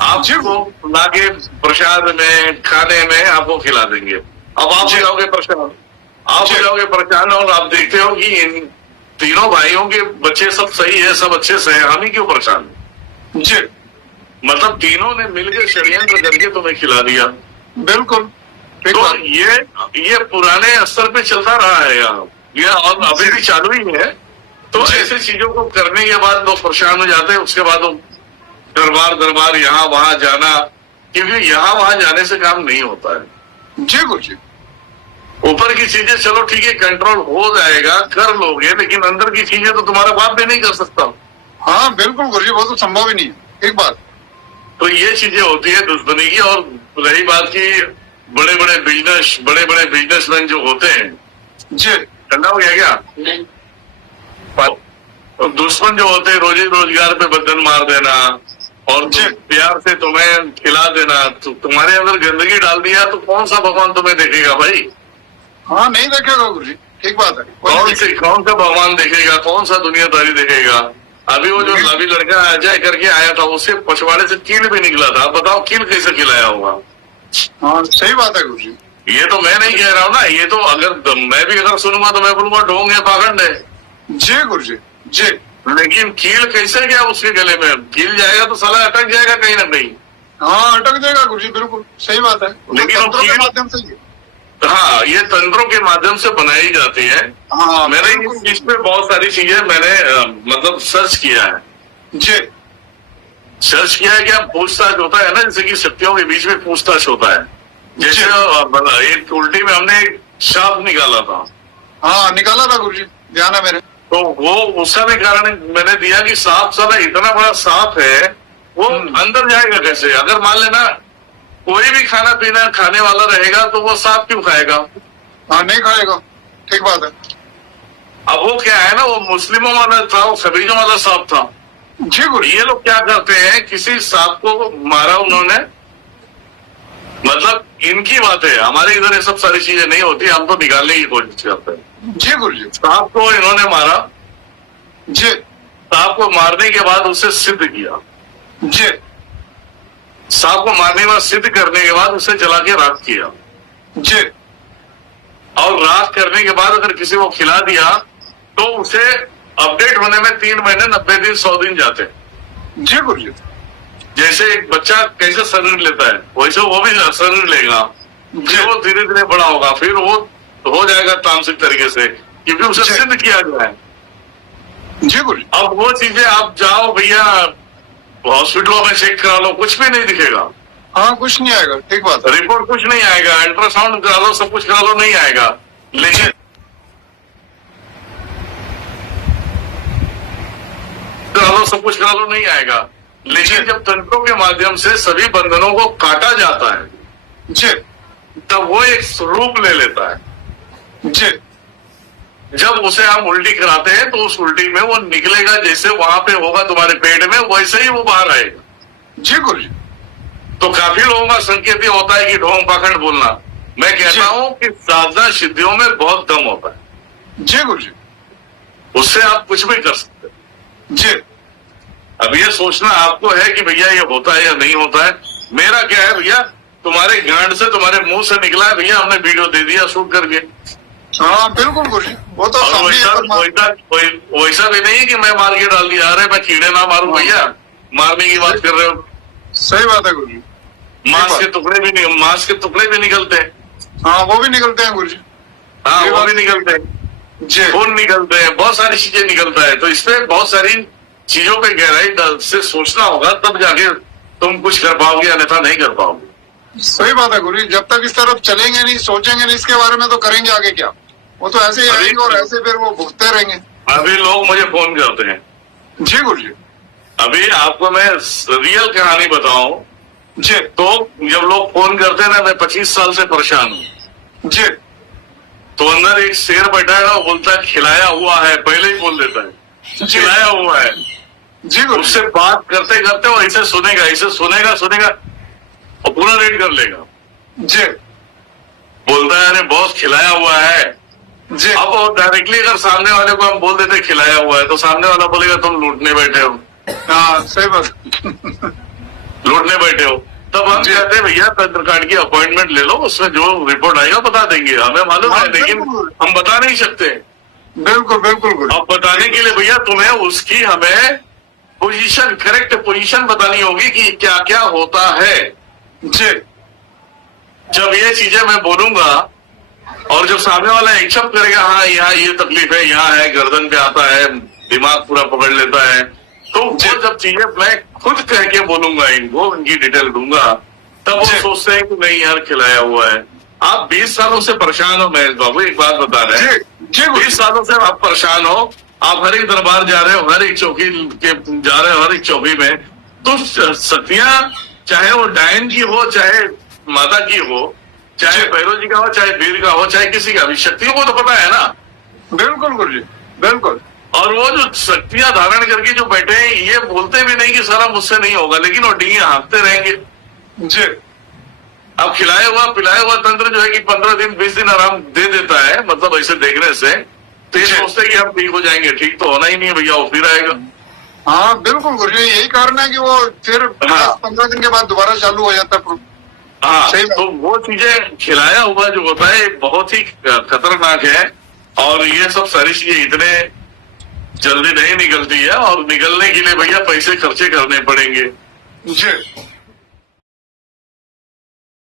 आपको लाके प्रसाद में खाने में आपको खिला देंगे। अब आप हो जाओगे परेशान, आप हो जाओगे परेशान, और आप देखते हो कि इन तीनों भाइयों के बच्चे सब सही है, सब अच्छे से है, हम ही क्यों परेशान हैं? जी, मतलब तीनों ने मिलकर षड्यंत्र करके तुम्हें खिला दिया। बिल्कुल। तो ये पुराने स्तर पे चलता रहा है यहाँ, ये और अभी भी चालू ही है। तो ऐसे चीजों को करने के बाद लोग परेशान हो जाते हैं। उसके बाद दरबार यहाँ वहां जाना, क्योंकि यहाँ वहां जाने से काम नहीं होता है। जी गुरु जी, ऊपर की चीजें चलो ठीक है, कंट्रोल हो जाएगा, कर लोगे, लेकिन अंदर की चीजें तो तुम्हारा बाप भी नहीं कर सकता। हाँ बिल्कुल गुरु जी, वो तो संभव ही नहीं है। एक बात तो ये चीजें होती है दुश्मनी की। और रही बात की बड़े बड़े बिजनेसमैन जो होते हैं, जी, ठंडा हो गया क्या? नहीं। दुश्मन जो होते हैं रोजी रोजगार पे बंधन मार देना और प्यार से तुम्हें खिला देना, तो तुम्हारे अंदर गंदगी डाल दिया तो कौन सा भगवान तुम्हें देखेगा भाई? हाँ नहीं देखेगा गुरु जी, ठीक बात है। कौन सा भगवान देखेगा, कौन सा दुनियादारी देखेगा? अभी वो जो अभी लड़का अजय करके आया था, उससे पछवाड़े से कील भी निकला था। बताओ कील कैसे खिलाया होगा? हाँ सही बात है गुरु जी। ये तो मैं नहीं कह रहा हूँ ना, ये तो अगर मैं भी अगर सुनूंगा तो मैं बोलूंगा ढोंग है, पाखंड है। जी गुरु जी, जी। लेकिन कील कैसे गया उसके गले में? कील जाएगा तो साला अटक जाएगा कहीं ना कहीं। हाँ अटक जाएगा गुरु जी, बिल्कुल सही बात है। लेकिन तंत्रों के माध्यम से हाँ, ये तंत्रों के माध्यम से बनाई जाती है। हाँ, मैंने इस पे बहुत सारी चीजें मैंने मतलब सर्च किया है। जी, सर्च किया है। क्या पूछताछ होता है ना, जैसे कि शक्तियों के बीच में पूछताछ होता है। जैसे एक उल्टी में हमने एक सांप निकाला था। हाँ निकाला था गुरु जी, ध्यान है मेरे। तो वो उसका भी कारण मैंने दिया कि सांप साला इतना बड़ा सांप है, वो अंदर जाएगा कैसे? अगर मान लेना कोई भी खाना पीना खाने वाला रहेगा तो वो सांप क्यों खाएगा? हाँ नहीं खाएगा, ठीक बात है। अब वो क्या है ना, वो मुस्लिमों वाला था, वो खबीजों वाला सांप था। जी गुरु, ये लोग क्या करते हैं, किसी सांप को मारा उन्होंने, मतलब इनकी बात है, हमारे इधर ये सब सारी चीजें नहीं होती, हम तो निकालने की कोशिश करते हैं। जी गुरु जी, सांप को इन्होंने मारा। जी, सांप को मारने के बाद उसे सिद्ध किया। जी, सांप को मारने के बाद सिद्ध करने के बाद उसे जला के राख किया। जी, और राख करने के बाद अगर किसी को खिला दिया तो उसे अपडेट होने में 3 महीने 90 दिन 100 दिन जाते हैं। जी गुरु जी, जैसे एक बच्चा कैसे शरीर लेता है वैसे वो भी शरीर लेगा। फिर वो धीरे धीरे बड़ा होगा, फिर वो हो जाएगा तामसिक तरीके से, क्योंकि उसे सिद्ध किया गया है। जी गुरु जी। अब वो चीजें आप जाओ भैया हॉस्पिटलों में चेक करा लो, कुछ भी नहीं दिखेगा। हाँ कुछ नहीं आएगा, ठीक बात है। रिपोर्ट कुछ नहीं आएगा, अल्ट्रासाउंड करा लो, सब कुछ करा लो, नहीं आएगा। लेकिन करा लो, सब कुछ करा लो, नहीं आएगा। लेकिन जब तंत्रों के माध्यम से सभी बंधनों को काटा जाता है, जी, तब वो एक स्वरूप ले लेता है। जी, जब उसे हम उल्टी कराते हैं तो उस उल्टी में वो निकलेगा, जैसे वहां पे होगा तुम्हारे पेट में, वैसे ही वो बाहर आएगा। जी गुरु जी। तो काफी लोगों का संकेत ये होता है कि ढोंग पाखंड बोलना। मैं कहता हूं कि साधना सिद्धियों में बहुत दम होता है। जी गुरु जी, उससे आप कुछ भी कर सकते हैं। जी, अब ये सोचना आपको है कि भैया ये होता है या नहीं होता है। मेरा क्या है भैया, तुम्हारे गांड से तुम्हारे मुंह से निकला है भैया, हमने वीडियो दे दिया शूट करके। हाँ बिल्कुल गुरु जी, वो तो वैसा भी नहीं है कि मैं मार के डाल दिया। अरे मैं कीड़े ना मारूं भैया, मारने की बात कर रहे हो। सही बात है गुरु जी। मांस के टुकड़े भी निकलते हैं। हाँ वो भी निकलते हैं गुरु जी। हाँ वो भी निकलते हैं, जी, खून निकलते हैं, बहुत सारी चीजें निकलता है। तो इसमें बहुत सारी चीजों पे गहराई से सोचना होगा, तब जाके तुम कुछ कर पाओगे, अन्यथा नहीं कर पाओगे। सही बात है गुरु जी। जब तक इस तरफ चलेंगे नहीं, सोचेंगे नहीं इसके बारे में, तो करेंगे आगे क्या? वो तो ऐसे ही आएंगे और ऐसे फिर वो भुगतते रहेंगे। अभी लोग मुझे फोन करते हैं। जी गुरु जी। अभी आपको मैं रियल कहानी बताऊं जी, तो जब लोग फोन करते हैं ना, मैं 25 साल से परेशान हूँ। जी, तो अंदर एक शेर बैठा है ना, वो बोलता है खिलाया हुआ है, पहले ही बोल देता है खिलाया हुआ है। जी गुरु। उससे बात करते करते वो ऐसे सुनेगा और पूरा रेड कर लेगा। जी, बोलता है अरे बॉस खिलाया हुआ है। जी, अब डायरेक्टली अगर सामने वाले को हम बोल देते खिलाया हुआ है, तो सामने वाला बोलेगा तुम लूटने बैठे हो। हाँ सही बात। लौटने बैठे हो, तब हम जी। कहते हैं भैया तंत्र कांड की अपॉइंटमेंट ले लो, उसमें जो रिपोर्ट आएगा बता देंगे, हमें मालूम हाँ, है, लेकिन बिल्कुल। हम बता नहीं सकते। बिल्कुल बिल्कुल गुरु अब बताने के लिए भैया तुम्हें उसकी हमें पोजीशन, करेक्ट पोजीशन बतानी होगी कि क्या क्या होता है। जी जब ये चीजें मैं बोलूंगा और जब सामने वाला एक्सेप्ट करेगा, हाँ यहाँ ये तकलीफ है, यहाँ है, गर्दन पे आता है, दिमाग पूरा पकड़ लेता है, तो वो जब चीजें मैं खुद कह के बोलूंगा इनको, इनकी डिटेल दूंगा, तब वो जी। सोचते हैं कि नहीं यार खिलाया हुआ है। आप 20 सालों से परेशान हो महेश बाबू, एक बात बता रहे हैं, जी गुरु 20 सालों से आप परेशान हो, आप हर एक दरबार जा रहे हो, हर एक चौकी के जा रहे हो, हर एक चौकी में, तो सतियां चाहे वो डायन की हो, चाहे माता की हो, चाहे जी। भैरव जी का हो, चाहे वीर का हो, चाहे किसी का भी, शक्तियों को तो पता है ना। बिल्कुल गुरु जी बिल्कुल। और वो जो शक्तियां धारण करके जो बैठे हैं, ये बोलते भी नहीं कि सारा मुझसे नहीं होगा, लेकिन वो डींगे हाँकते रहेंगे। जी अब खिलाया हुआ पिलाया हुआ तंत्र जो है कि 15 दिन 20 दिन आराम दे देता है, मतलब ऐसे देखने से, तो ये जी। सोचते हैं कि हम ठीक हो जाएंगे। ठीक तो होना ही नहीं है भैया, वो फिर आएगा। हाँ बिल्कुल गुरु जी, यही कारण है कि वो फिर हाँ। 10-15 दिन के बाद दोबारा चालू हो जाता है। हाँ, सही बात। तो वो चीजें खिलाया हुआ जो होता है बहुत ही खतरनाक है, और ये सब सारी चीजें इतने जल्दी नहीं निकलती है, और निकलने के लिए भैया पैसे खर्चे करने पड़ेंगे। जी